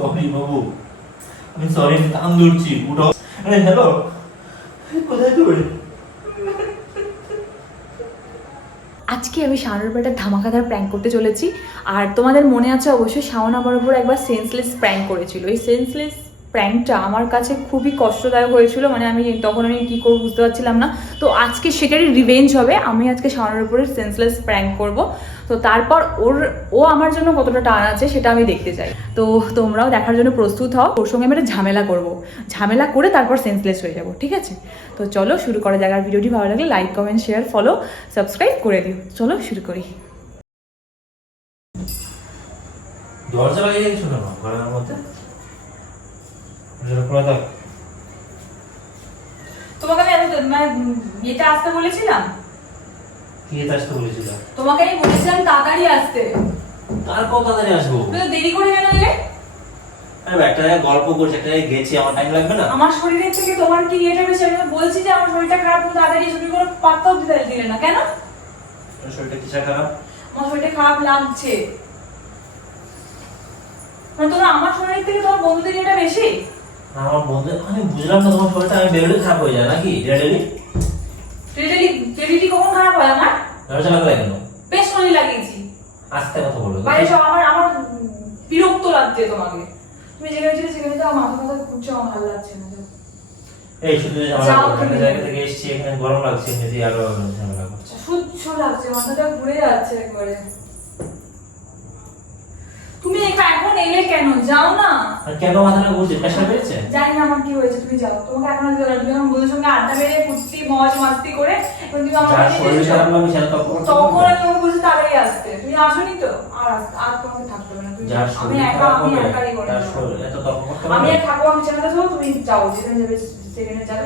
Sorry বাবু, আমি sorry, কান ধরছি, উঠো। আরে হ্যালো, কোথায় তুই? আজকে আমি শাওনের উপর একটা ধামাকাদার প্র্যাঙ্ক করতে চলেছি। আর তোমাদের মনে আছে অবশ্যই শাওন আমার উপর একবার সেন্সলেস প্র্যাঙ্ক করেছিল। এই সেন্সলেস প্র্যাঙ্কটা আমার কাছে খুবই কষ্টদায়ক হয়েছিল, মানে আমি কী করবো বুঝতে পারছিলাম না। তো আজকে সেটারই রিভেঞ্জ হবে। আমি আজকে শাওনের উপরে সেন্সলেস প্র্যাঙ্ক করব। তো তারপর ও আমার জন্য কতটা টান আছে সেটা আমি দেখতে চাই। তো তোমরাও দেখার জন্য প্রস্তুত হও। ওর সঙ্গে আমি একটা ঝামেলা করব, ঝামেলা করে তারপর সেন্সলেস হয়ে যাব, ঠিক আছে? তো চলো শুরু করা যাক। আর ভিডিওটি ভালো লাগলে like, comment, share, follow, subscribe করে দিও। চলো শুরু করি। দরজা লাগিয়ে দিয়েছো কেন ঘরের মধ্যে? খোলা থাক। তোমাকে আমি এটা আসতে বলেছিলাম। কি এটা আসতে বলেছিলাম? তোমাকে আমি বলেছিলাম তাড়াতাড়ি আসতে। তারপর তাড়াতাড়ি আসবো। তুমি তো দেরি করে কেন এলে? আরে একটা জায়গায় গল্প করছি, একটা জায়গায় গেছি, আমার টাইম লাগবে না? আমার শরীরের থেকে তোমার কি এটা বেশি? আমি বলছি যে আমার শরীরটা খারাপ, তুমি তাড়াতাড়ি এসে তুমি কোনো পাত্তাও দিলে না কেন? শরীরটা কিসের খারাপ? আমার শরীরটা খারাপ লাগছে। মানে তোমার আমার শরীরের থেকে তোমার বন্ধুদের এটা বেশি? আমার বন্ধু, আমি বুঝলাম না তোমার শরীরটা আমি বেরোলে খারাপ হয়ে যায় নাকি? ডেলি ডেলি কখন খারাপ হয় আমার? দরজা লাগা কেন? বেশ শরীর লাগিয়েছি। আস্তে কথা বলো। বাইরে সব আমার বিরক্ত লাগছে তোমাকে। তুমি যেখানে ছিলে সেখানে তো আমার মাথা ঘুরছে, আমার ভালো লাগছে না। এই শুধু একটা জায়গা থেকে এসেছি, এখানে গরম লাগছে, এমনিতে আরো ঝামেলা করছে। সহ্য লাগছে, মাথাটা ঘুরে যাচ্ছে একবারে। তুমি এখন এলে কেন? যাও না। আর কেন মাথাটা ঘুরছে? প্রেশার বেড়েছে? জানি না আমার কি হয়েছে, তুমি যাও। তোমাকে এখন আর যাও না। তুমি আমার বন্ধুদের সঙ্গে আড্ডা মেরে ফুর্তি মজ মাস্তি করে এখন তুমি আমার যার কাছে শরীর এসেছো। খারাপ লাগবে সেটা তখন তখন আমি তোমাকে বলছি তাড়াতাড়ি আসতে, তুমি আসোনি তো। আর তোমাকে থাকতে হবে না। যার আমি শরীর একা, খারাপ আমি হবে একাই করে তার নেবো। শরীর এত তর্ক করতে আমি হবে? আর থাকবো, আমি ছেড়ে দেবো, তুমি যাও যেখানে যাবে সেখানে যাবে।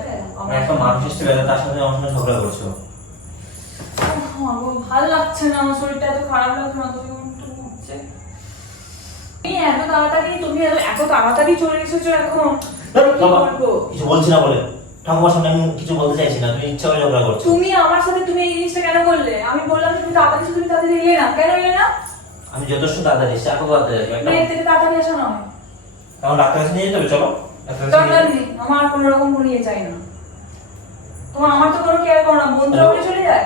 একটা মানুষ হিসেবে তার সাথে আমার সঙ্গে ঝগড়া করছো। ভালো লাগছে না, আমার শরীরটা এত খারাপ লাগছে না। তুমি হচ্ছে তুমি এত তাড়াতাড়ি চলে এসেছো এখন। কিছু বলছি না বলে ঠাকুমার সামনে আমি কিছু বলতে চাইছি না, তুমি ইচ্ছা করে ঝগড়া করছো। তুমি আমার সাথে তুমি এই জিনিসটা কেন বললে? আমি বললাম তুমি তাড়াতাড়ি এসে, তুমি তাড়াতাড়ি এলে না কেন? এলে না? আমি যথেষ্ট তাড়াতাড়ি এসেছি, আর কত তাড়াতাড়ি আসবে? মেয়ের থেকে তাড়াতাড়ি আসা নয়। এখন ডাক্তার কাছে নিয়ে যাবে, চলো ডাক্তার কাছে দরকার নেই, আমার কোনো রকম কোনো ইয়ে চাই না। তোমার আমার তো কোনো কেয়ার করো না, বন্ধুরা বলে চলে যায়।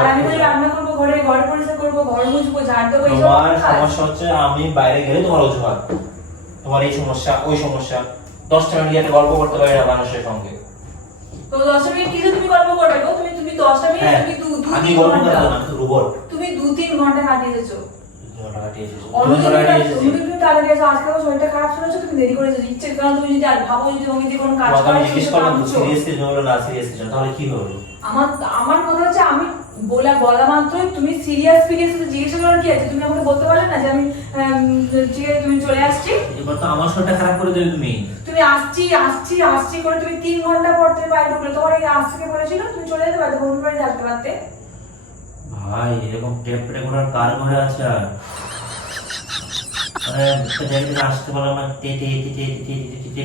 আর আমি বলি রান্না করবো, ঘর পরিষ্কার করবো, ঘর মুছবো, ঝাড় দেবো, এইসব তোমার কাজ। সমস্যা হচ্ছে আমি বাইরে গেলে তোমার অজুহাত, তোমার এই সমস্যা ওই সমস্যা। 10টা মিনিট গিয়ে গল্প করতে পারি না মানুষের সঙ্গে। তো 10 মিনিট কিছু তুমি গল্প করবে গো? তুমি 10টা মিনিট, তুমি আমি গল্প করতে না, আমি তো রোবট। তুমি 2-3 ঘন্টা কাটিয়ে দিয়েছো। তুমি তাড়াতাড়ি এসো। আজকে আমার শরীরটা খারাপ শুনেছো, তুমি দেরি করে এসেছো ইচ্ছে কারণ তুমি যদি আর ভাবো যদি তুমি যদি কোনো কাজ করো সিরিয়াসলি বলো না, সিরিয়াসলি তাহলে কি হবে? আমার কথা হচ্ছে আমি বলা মাত্রই তুমি সিরিয়াস জিজ্ঞেস করার কি আছে? তুমি আমাকে বলতে পারলে না যে আমি ঠিক আছে তুমি চলে আসছি? এবার তো আমার শরীরটা খারাপ করে দেবে তুমি। তুমি আসছি করে তুমি 3 ঘন্টা পর তুমি বাইরে ঢুকলে। তোমার এই আজ থেকে বলেছিল তুমি চলে যেতে পারতে, বন্ধুর বাড়ি থাকতে পারতে। ভাই এরকম টেপ রেকর্ডার কার ঘরে আছে? আর আসতে পারলাম না,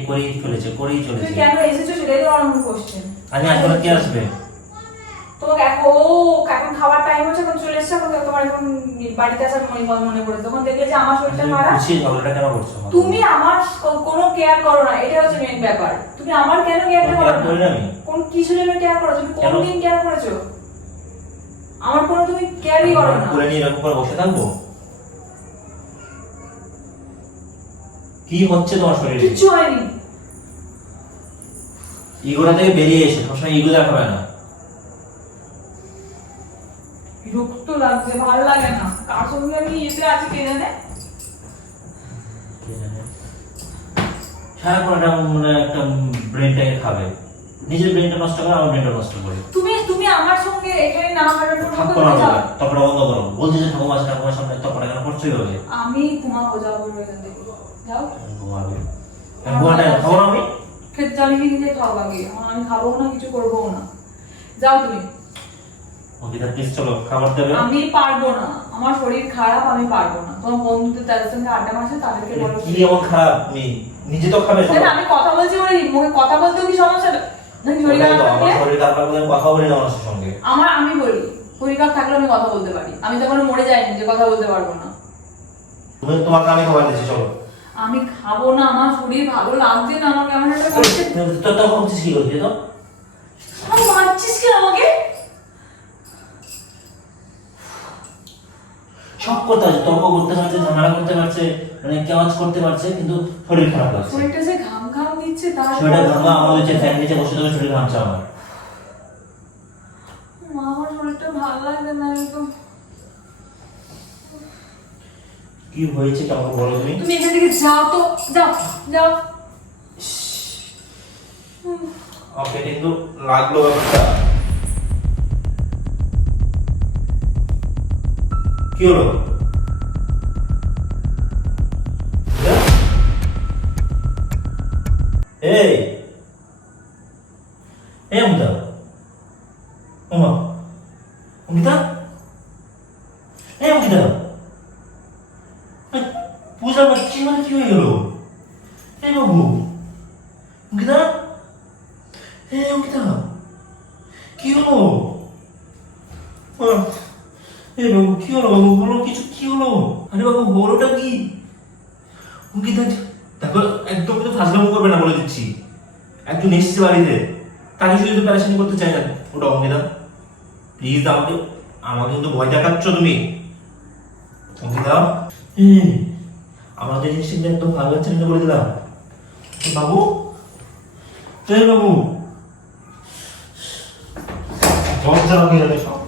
করেই চলেছে। তুমি কেন এসেছো সেটাই তো আমার কোশ্চেন। আমি আসলে কি আসবে? তোমাকে এখন খাবার টাইম হচ্ছে, এখন চলে এসেছো। এখন তোমার এখন বাড়িতে আসার মনে পড়ে তখন দেখলে যে আমার শরীরটা খারাপ। ঝগড়াটা কেন করছো? তুমি আমার কোনো কেয়ার করো না, এটা হচ্ছে মেইন ব্যাপার। তুমি আমার কেন কেয়ারটা করো না? কোন কিছু জন্য কেয়ার করো? তুমি কোন দিন কেয়ার করেছো? আমার কোনো তুমি কেয়ারই করো না। করে নিয়ে এরকম করে বসে থাকবো? কি হচ্ছে তোমার শরীরে? কিচ্ছু হয়নি। ইগোটা থেকে বেরিয়ে এসে সবসময় ইগো দেখাবে না। বিরক্ত লাগছে, ভালো লাগে না। কার সঙ্গে আমি এসে আছি কে জানে? সারাক্ষণ একটা ব্রেনটাকে খাবে, নিজের ব্রেনটা নষ্ট করে আমার ব্রেনটা নষ্ট করে। তুমি আমার সঙ্গে এখানে না হাঁটানোর মতো করে যাও। তারপরে বন্ধ করো, বলছি যে ঠাকুমার সামনে তখন কেন করছোই হবে? আমি ঘুমাবো, যাবো এখান থেকে। যাও ঘুমাবে। ঘুমাটা খাবো না আমি? খেতে চালি কি নিজে খাও আগে, আমি খাবো না, কিছু করবো না। যাও তুমি। ওকে প্লিজ চলো, খাবার দেবে। আমি পারবো না, আমার শরীর খারাপ, আমি পারবো না। তোমার বন্ধুদের তাদের সঙ্গে আড্ডা মারছে, তাদেরকে বলো। কি এমন খারাপ? তুমি নিজে তো খাবে। আমি কথা বলছি বলে মুখে কথা বলতেও কি সমস্যা নাকি? শরীর খারাপ থাকলে শরীর খারাপ লাগলে কথা বলি না মানুষের সঙ্গে। আমি বলি শরীর খারাপ থাকলে আমি কথা বলতে পারি। আমি তখন মরে যাইনি যে কথা বলতে পারবো না। তোমাকে আমি খাবার দিচ্ছি, চলো। আমি খাবো না, আমার শরীর ভালো লাগছে না, আমার কেমন একটা করছে। তোর তখন হচ্ছিস কি করছিস তো? আমি মারছিস কেন আমাকে? সব করতে পারছে, তর্ক করতে পারছে, ঝামেলা করতে পারছে, মানে কেওয়াজ করতে পারছে, কিন্তু শরীর খারাপ লাগছে। শরীরটা যে ঘাম ঘাম দিচ্ছে তার শরীরটা ঘামা, আমার হচ্ছে ফ্যান নিচে বসে থেকে শরীর ঘামছে আমার। আমার শরীরটা ভালো লাগছে না একদম। কি হয়েছে আমাকে বলো তুমি? তুমি এখান থেকে যাও তো, যাও যাও। ওকে, কিন্তু লাগলো ব্যাপারটা। কি হলো? এই এই অঙ্কিতা, ওমা অঙ্কিতা, এই অঙ্কিতা, বুঝলাম না কি মানে কি হয়ে গেল? এই বাবু, অঙ্কিতা, এই অঙ্কিতা, কি হলো? এই বাবু কি হলো? বাবু বলো কিছু, কি হলো? আরে বাবু বড়টা কি? অঙ্কিতা দেখো, একদম কিন্তু ফাজলামো করবে না বলে দিচ্ছি। একজন এসেছে বাড়িতে, তাকে শুধু প্যারেশানি করতে চাই না। ওটা অঙ্কিতা প্লিজ, আমাকে আমাকে কিন্তু ভয় দেখাচ্ছ তুমি। অঙ্কিতা আমাদের জিনিসটা একদম ভালো লাগছে না বলে দিলাম। বাবু, এই বাবু, দরজা লাগিয়ে যাবে সব।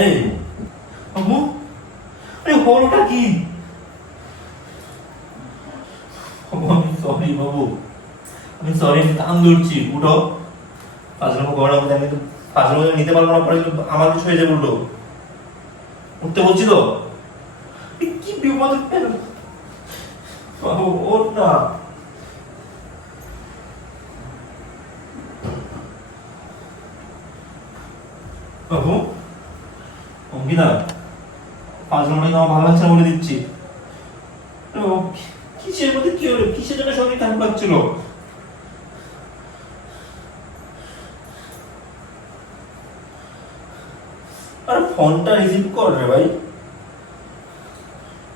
এই বাবু, আরে হলোটা কি? আমি সরি বাবু, আমি সরি, আমি কান ধরছি। উঠো, ফাজলামো করো না, আমি তো ফাজলামো নিতে পারবো না, পরে কিন্তু আমার কিছু হয়ে যাবে। উঠো, উঠতে বলছি তো। কি বিপদ বাবু, ওঠ না। বাবু, অঙ্কিতা, ফাজলামো আমার ভালো লাগছে না বলে দিচ্ছি। কিসের মধ্যে কি হলো? কিসের জন্য শরীর খারাপ লাগছিল? আরে ফোনটা রিসিভ কর রে ভাই।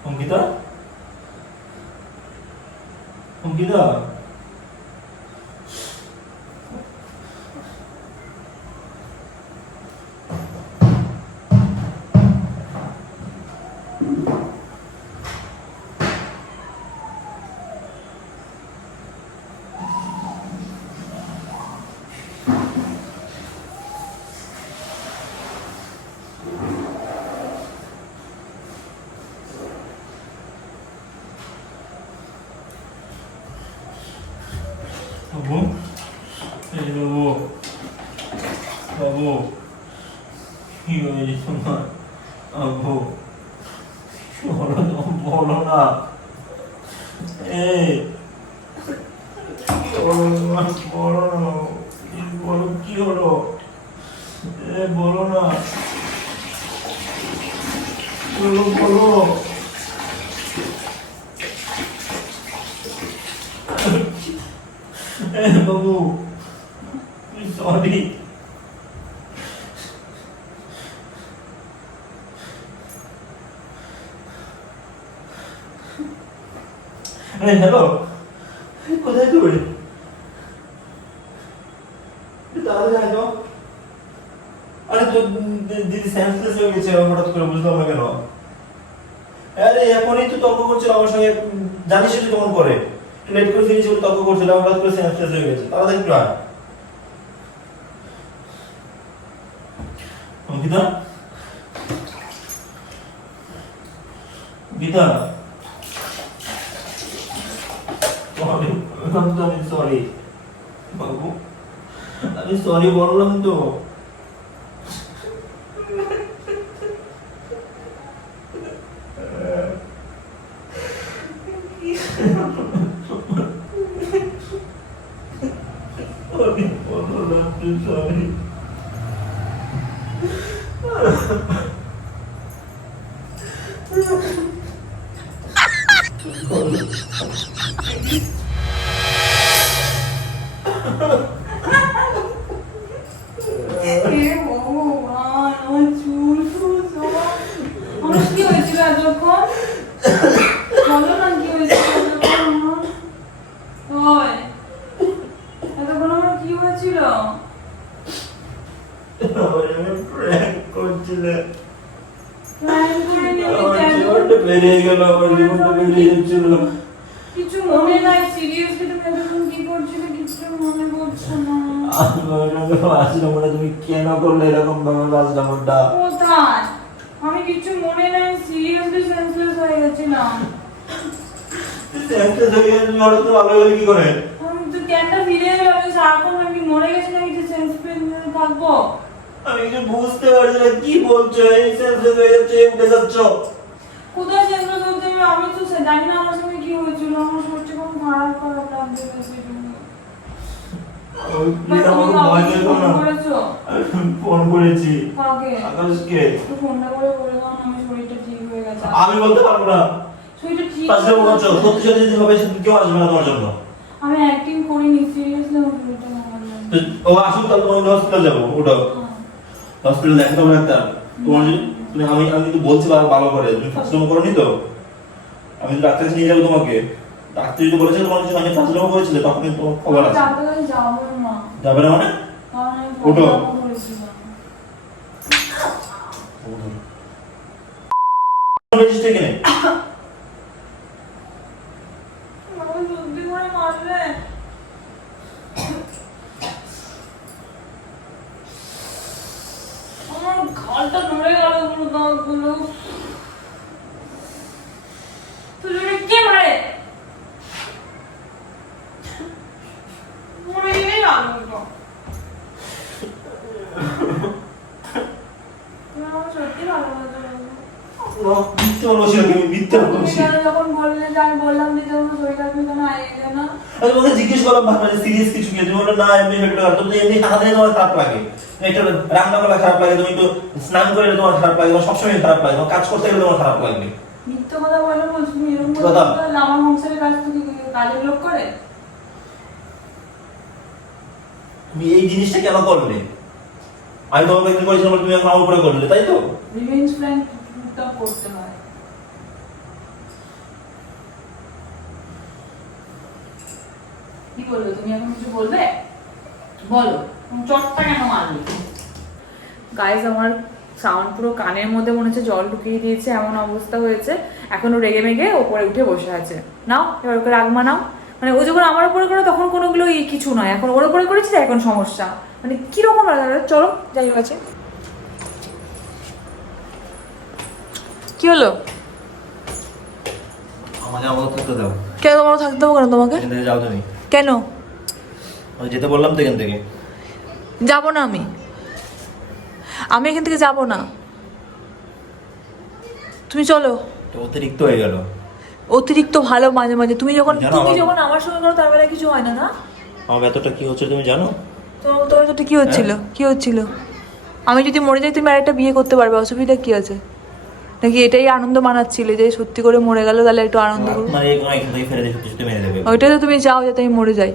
অঙ্কিতা, অঙ্কিতা, বাবু, এই বাবু, বাবু, কি হয়েছে তোমার? বাবু, বলো তো, বলো না। এই বলো না, বলো না, বলো কি হলো? বলো না, বলো বলো। বাবু, সরি। হ্যালো, কোথায় তুই? তাড়াতাড়ি আয় তো। আরে তো দিদি সেন্সলেস হয়ে গেছে হঠাৎ করে, বুঝলাম না কেন। আরে এখনই তো তর্ক করছিল আমার সঙ্গে, জানিস তুই কেমন করে, লেট করে ফিরেছি বলে তর্ক করছিল, হঠাৎ করে সেন্সলেস হয়ে গেছে। তাড়াতাড়ি একটু আয়। অঙ্কিতা, গীতা, আমি সরি বাবু, আমি সরি বললাম তো। আমি বললাম তো সরি। হচ্ছিল? প্র্যাঙ্ক করছিলে Prank করিনি, আমি আমার কেন? জীবনটা বেরিয়ে গেল, আমার জীবনটা বেরিয়ে যাচ্ছিল। কিছু মনে নাই, সিরিয়াসলি তুমি এতক্ষণ কি করছিলে কিছু মনে পড়ছে না। বাঁচলামটা তুমি কেন করলে এরকম ভাবে বাঁচলামটা? কোথায়? আমি কিছু মনে নাই, সিরিয়াসলি সেন্সলেস হয়ে গেছিলাম। তুমি হঠাৎ করে ভালো গেলে কি করে? আমি তো ক্যানটা ফিরে এলো, আমি সারাক্ষণ আমি মরে গেছি নাকি যে সেন্সলেস থাকবো? আমি কিছু বুঝতে পারছি না কি বলছো, এই সেন্সলেস হয়ে যাচ্ছে, উঠে যাচ্ছ। কোথায় সেন্সলেস হচ্ছে? আমি তো জানি না আমার সঙ্গে কি হয়েছিল, আমার শরীরটা খুব খারাপ খারাপ লাগছে। প্লিজ আমাকে ভয় দেবো না। করেছো? আমি ফোন করেছি কাকে? আকাশকে। তো ফোনটা করে বলে দাও না, আমি শরীরটা ঠিক হয়ে গেছে। আমি বলতে পারবো না। শরীরটা ঠিক পাঁচটা বলছো সত্যি সত্যি যদি হবে সেদিন কেউ আসবে না তোমার জন্য। আমি অ্যাক্টিং করিনি, সিরিয়াসলি আমার শরীরটা ভালো লাগে। তো ও আসুক তাহলে তোমাকে হসপিটাল যাবো, ওটা হসপিটাল দেখাতে হবে একটা। তোমার যদি আমি কিন্তু বলছি ভালো করে, তুমি ফাঁসলামো করোনি তো? আমি তো ডাক্তার কাছে নিয়ে যাবো তোমাকে। ডাক্তার যদি বলেছে তোমার কিছু আমি ফাঁসলামো করেছিলে তখন কিন্তু তোমার খবর আছে। ডাক্তার কাছে যাবো না, যাবে না মানে? কারণ আমি ওঠো। ফাঁসলামো করেছিলাম। রেজিস্ট্রি কিনে আমাকে সত্যি করে মারলে। আমার ঘাড়টা নড়ে গেল, পুরো দাঁতগুলো। তুই কে মারে? মরে গেলেই ভালো হতো। আমার সত্যি ভালো হতো। মিথ্যে বলছি না, তুমি মিথ্যে তুমি বলছি। কেন যখন বললে যে আমি বললাম যে তোমার শরীর খারাপ কেন আইলে না? আমি তোমাকে জিজ্ঞেস করলাম ভাবনা সিরিয়াস কিছু কি, তুমি বললে না এমনি শরীরটা খারাপ। তুমি এমনি হাতে তোমার খারাপ লাগে, তুমি একটু রান্না করলে খারাপ লাগে, তুমি একটু স্নান করলে তোমার খারাপ লাগে, তোমার সবসময় খারাপ লাগে, তোমার কাজ করতে গেলে তোমার খারাপ লাগবে। মিথ্যে কথা বলে বলছো তুমি, এরকম কথা। বললে আমার সংসারের কাজ তো কাজের লোক করে। তুমি এই জিনিসটা কেন করলে? আমি তোমাকে একদিন করেছিলাম বলে তুমি এখন আমার উপরে করলে, তাই তো? রিভেঞ্জ প্ল্যান করতে হয়। কি বলবে তুমি, এখন কিছু বলবে? বলো, তুমি চটটা কেন মারলে? গাইস, আমার সাউন্ড পুরো কানের মধ্যে মনে হচ্ছে জল ঢুকিয়ে দিয়েছে, এমন অবস্থা হয়েছে। এখনো রেগে মেগে ওপরে উঠে বসে আছে। নাও এবার ওকে রাগ মানাও। মানে ও যখন আমার উপরে করে তখন কোনোগুলো কিছু নয়, এখন ওর উপরে করেছি তো এখন সমস্যা। মানে কিরকম লাগে? চলো যাই হোক আছে। কি হলো? আমাকে আবার থাকতে দাও। কেন তোমার থাকতে হবে? কেন তোমাকে? এখান থেকে যাও তুমি। কেন আমি যেতে বললাম তো এখান থেকে। যাবো না? আমি এখান থেকে যাবো না, তুমি চলো। তো অতিরিক্ত হয়ে গেল। অতিরিক্ত ভালো মাঝে মাঝে। তুমি যখন জানো আমার সঙ্গে করো তার বেলায় কিছু হয় না, না? আমার ব্যথাটা কি হচ্ছে তুমি জানো? তোমার তো কি হচ্ছিল? কি হচ্ছিল? আমি যদি মরে যাই তুমি আরেকটা বিয়ে করতে পারবে, অসুবিধা কি আছে? নাকি এটাই আনন্দ মানাচ্ছিলে যে সত্যি করে মরে গেল তাহলে একটু আনন্দ করবো? মানে এখান থেকে ফেলে দিয়ে সত্যি সত্যি মেরে দেবে। ওইটাই তো তুমি চাও যাতে আমি মরে যাই,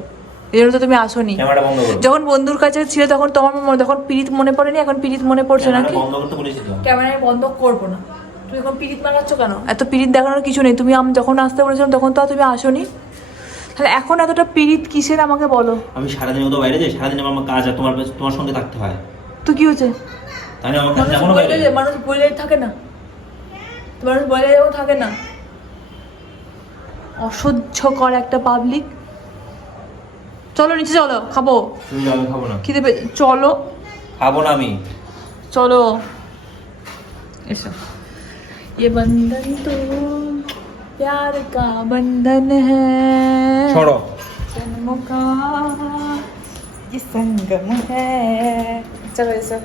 এই জন্য তো তুমি আসোনি। ক্যামেরাটা বন্ধ করো। যখন বন্ধুর কাছে ছিল তখন তোমার তখন পীড়িত মনে পড়েনি, এখন পীড়িত মনে পড়ছে নাকি? বন্ধ করতে বলেছি তো। ক্যামেরা বন্ধ করবো না। তুমি এখন পীড়িত মানাচ্ছ কেন? এত পীড়িত দেখানোর কিছু নেই। তুমি আমি যখন আসতে বলেছিলাম তখন তো আর তুমি আসোনি, তাহলে এখন এতটা পীড়িত কিসের আমাকে বলো? আমি সারাদিন তো বাইরে যাই, সারাদিন আমার কাজ আর তোমার সঙ্গে থাকতে হয়। তো কি হচ্ছে? তাই না? আমার কাজ যাবো না বাইরে। মানুষ বলে থাকে না, মানুষ বলে যেমন থাকে না, অসহ্যকর একটা পাবলিক। চলো নিচে চলো, খাবো। তুমি যাও, আমি খাবো না। খিদে চলো, খাবো না আমি। চলো এসো। ये बंधन तो प्यार का बंधन है, छोड़ो। जन्मों का ये संगम है। चलो एसो।